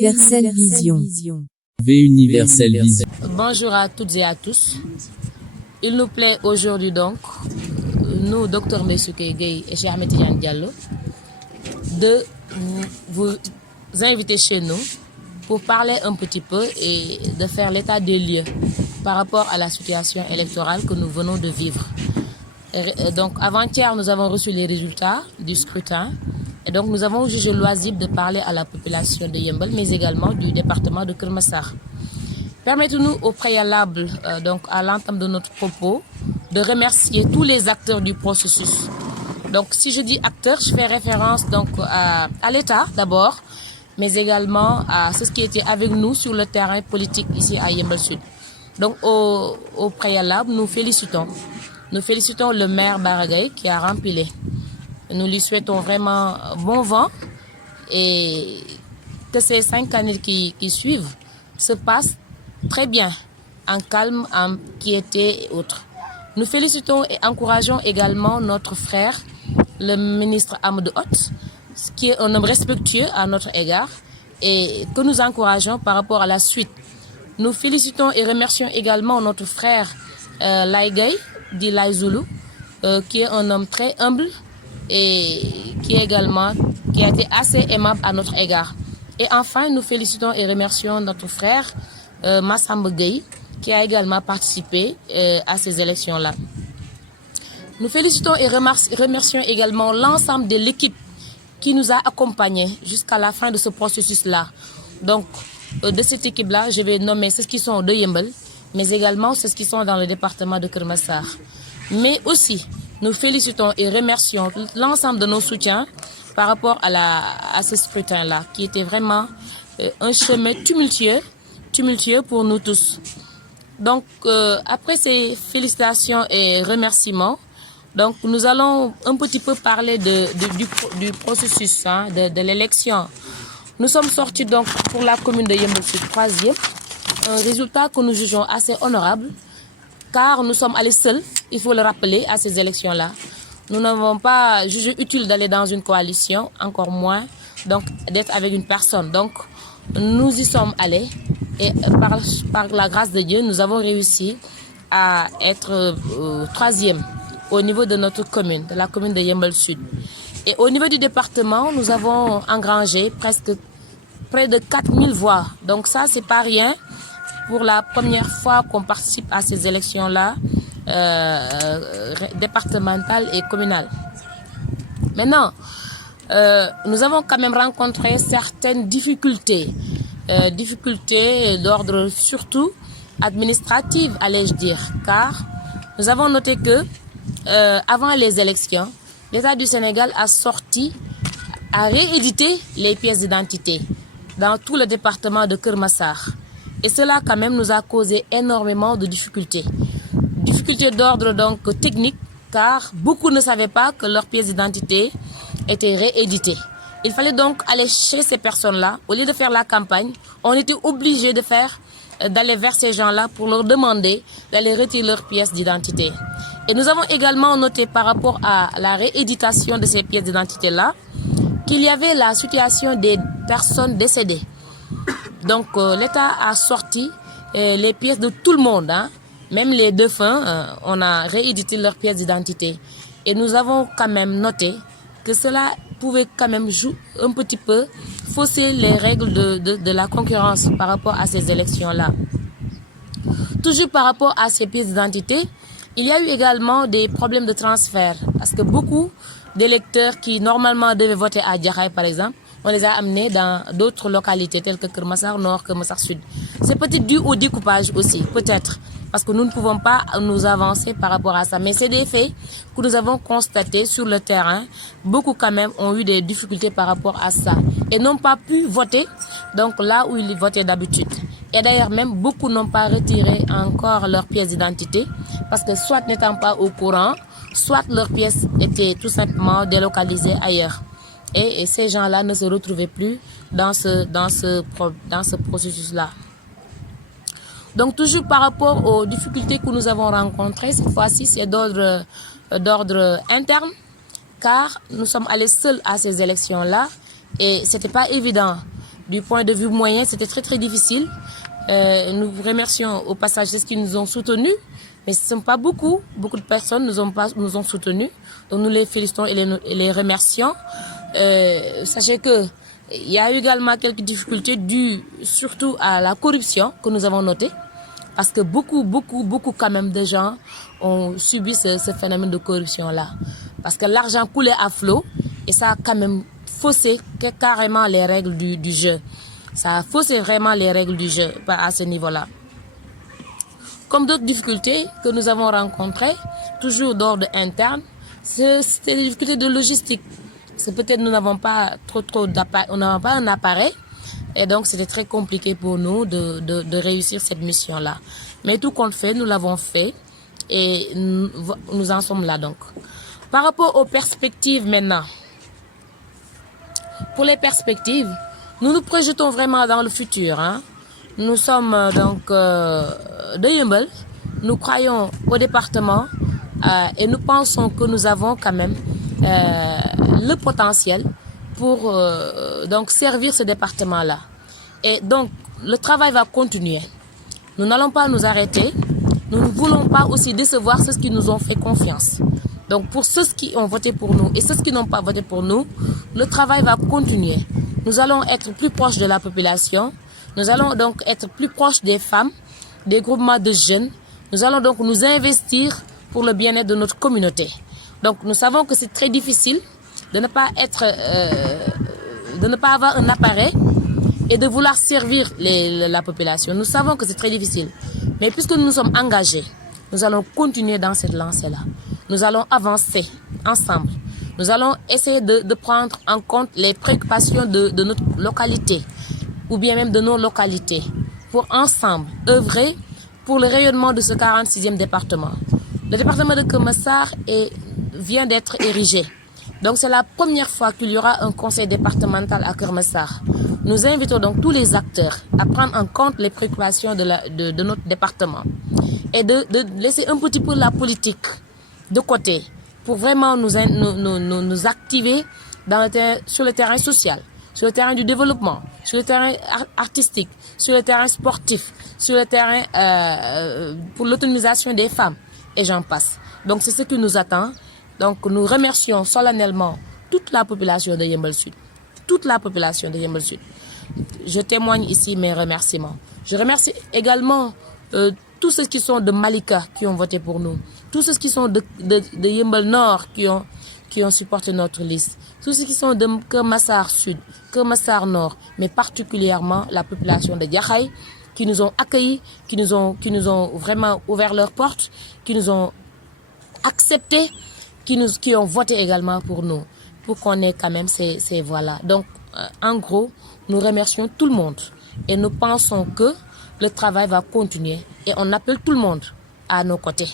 Universelle Vision. V Universelle Vision. Bonjour à toutes et à tous. Il nous plaît aujourd'hui donc, nous, Dr Mbaye Gueye et Cheikh Ahmed Tidiane Diallo, de vous inviter chez nous pour parler un petit peu et de faire l'état des lieux par rapport à la situation électorale que nous venons de vivre. Donc avant-hier, nous avons reçu les résultats du scrutin et donc nous avons jugé loisible de parler à la population de Yeumbeul, mais également du département de Keur Massar. Permettez-nous au préalable, donc à l'entame de notre propos, de remercier tous les acteurs du processus. Donc si je dis acteurs, je fais référence donc à l'État d'abord, mais également à ceux qui étaient avec nous sur le terrain politique ici à Yeumbeul Sud. Donc au préalable, nous félicitons le maire Bara Gaye qui a rempilé. Nous lui souhaitons vraiment bon vent et que ces 5 années qui suivent se passent très bien, en calme, en piété et autres. Nous félicitons et encourageons également notre frère, le ministre Amadou Hott, qui est un homme respectueux à notre égard et que nous encourageons par rapport à la suite. Nous félicitons et remercions également notre frère Laye Gaye, dit Laye Zulu, qui est un homme très humble et qui a été assez aimable à notre égard. Et enfin, nous félicitons et remercions notre frère Massamba Gueye, qui a également participé à ces élections-là. Nous félicitons et remercions également l'ensemble de l'équipe qui nous a accompagnés jusqu'à la fin de ce processus-là. Donc, de cette équipe-là, je vais nommer ceux qui sont de Yeumbeul, mais également ceux qui sont dans le département de Keur Massar. Mais aussi, nous félicitons et remercions l'ensemble de nos soutiens par rapport à ce scrutin-là, qui était vraiment un chemin tumultueux pour nous tous. Donc, après ces félicitations et remerciements, donc nous allons un petit peu parler du processus de l'élection. Nous sommes sortis donc pour la commune de Yeumbeul Sud 3e, un résultat que nous jugeons assez honorable, car nous sommes allés seuls, il faut le rappeler, à ces élections-là. Nous n'avons pas jugé utile d'aller dans une coalition, encore moins donc d'être avec une personne. Donc, nous y sommes allés et par la grâce de Dieu, nous avons réussi à être 3e au niveau de notre commune, de la commune de Yeumbeul Sud. Et au niveau du département, nous avons engrangé près de 4000 voix. Donc ça, c'est pas rien pour la première fois qu'on participe à ces élections-là, départementales et communales. Maintenant, nous avons quand même rencontré certaines difficultés d'ordre surtout administratif, allais-je dire, car nous avons noté que avant les élections, l'État du Sénégal a réédité les pièces d'identité dans tout le département de Keur Massar. Et cela quand même nous a causé énormément de difficultés. Difficultés d'ordre donc technique, car beaucoup ne savaient pas que leurs pièces d'identité étaient rééditées. Il fallait donc aller chez ces personnes-là. Au lieu de faire la campagne, on était obligé d'aller vers ces gens-là pour leur demander d'aller retirer leurs pièces d'identité. Et nous avons également noté par rapport à la rééditation de ces pièces d'identité-là qu'il y avait la situation des personnes décédées. Donc l'État a sorti les pièces de tout le monde, même les défunts, on a réédité leurs pièces d'identité. Et nous avons quand même noté que cela pouvait quand même un petit peu fausser les règles de la concurrence par rapport à ces élections-là. Toujours par rapport à ces pièces d'identité, il y a eu également des problèmes de transfert, parce que beaucoup d'électeurs qui normalement devaient voter à Jaxaay par exemple, on les a amenés dans d'autres localités telles que Keur Massar Nord, Keur Massar Sud. C'est peut-être dû au découpage aussi, peut-être, parce que nous ne pouvons pas nous avancer par rapport à ça. Mais c'est des faits que nous avons constatés sur le terrain. Beaucoup quand même ont eu des difficultés par rapport à ça et n'ont pas pu voter donc là où ils votaient d'habitude. Et d'ailleurs même beaucoup n'ont pas retiré encore leurs pièces d'identité parce que soit n'étant pas au courant, soit leurs pièces étaient tout simplement délocalisées ailleurs. Et ces gens-là ne se retrouvaient plus dans ce processus-là. Donc toujours par rapport aux difficultés que nous avons rencontrées, cette fois-ci c'est d'ordre interne, car nous sommes allés seuls à ces élections-là et c'était pas évident Du point de vue moyen, c'était très très difficile. Nous remercions au passage ceux qui nous ont soutenus, mais ce ne sont pas beaucoup. Beaucoup de personnes nous ont soutenus. Donc nous les félicitons et les remercions. Sachez que il y a eu également quelques difficultés dues surtout à la corruption que nous avons notée. Parce que beaucoup quand même de gens ont subi ce phénomène de corruption-là. Parce que l'argent coulait à flot et ça a quand même faussé carrément les règles du jeu. Ça a faussé vraiment les règles du jeu à ce niveau-là. Comme d'autres difficultés que nous avons rencontrées, toujours d'ordre interne, c'était des difficultés de logistique. C'est peut-être nous n'avons pas on n'a pas un appareil et donc c'était très compliqué pour nous de réussir cette mission-là. Mais tout compte fait, nous l'avons fait et nous en sommes là donc. Par rapport aux perspectives maintenant, pour les perspectives, nous nous projetons vraiment dans le futur. Nous sommes donc de Yeumbeul, nous croyons au département et nous pensons que nous avons quand même le potentiel pour donc servir ce département-là. Et donc, le travail va continuer. Nous n'allons pas nous arrêter. Nous ne voulons pas aussi décevoir ceux qui nous ont fait confiance. Donc, pour ceux qui ont voté pour nous et ceux qui n'ont pas voté pour nous, le travail va continuer. Nous allons être plus proches de la population. Nous allons donc être plus proches des femmes, des groupements de jeunes. Nous allons donc nous investir pour le bien-être de notre communauté. Donc, nous savons que c'est très difficile de ne pas avoir un appareil et de vouloir servir la population. Nous savons que c'est très difficile. Mais puisque nous nous sommes engagés, nous allons continuer dans cette lancée-là. Nous allons avancer ensemble. Nous allons essayer de prendre en compte les préoccupations de notre localité ou bien même de nos localités pour ensemble œuvrer pour le rayonnement de ce 46e département. Le département de Keur Massar vient d'être érigé. Donc c'est la première fois qu'il y aura un conseil départemental à Keur Massar. Nous invitons donc tous les acteurs à prendre en compte les préoccupations de notre département et de laisser un petit peu la politique de côté pour vraiment nous activer sur le terrain social, sur le terrain du développement, sur le terrain artistique, sur le terrain sportif, sur le terrain pour l'autonomisation des femmes et j'en passe. Donc c'est ce qui nous attend. Donc nous remercions solennellement toute la population de Yeumbeul Sud. Toute la population de Yeumbeul Sud. Je témoigne ici mes remerciements. Je remercie également tous ceux qui sont de Malika qui ont voté pour nous. Tous ceux qui sont de Yeumbeul Nord qui ont supporté notre liste. Tous ceux qui sont de Keur Massar Sud, Keur Massar Nord, mais particulièrement la population de Jaxaay qui nous ont accueillis, qui nous ont vraiment ouvert leurs portes, qui nous ont acceptés, qui ont voté également pour nous, pour qu'on ait quand même ces voix-là. Donc, en gros, nous remercions tout le monde et nous pensons que le travail va continuer et on appelle tout le monde à nos côtés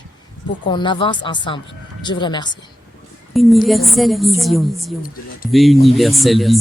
pour qu'on avance ensemble. Je vous remercie. Universelle Vision. V Universelle Vision.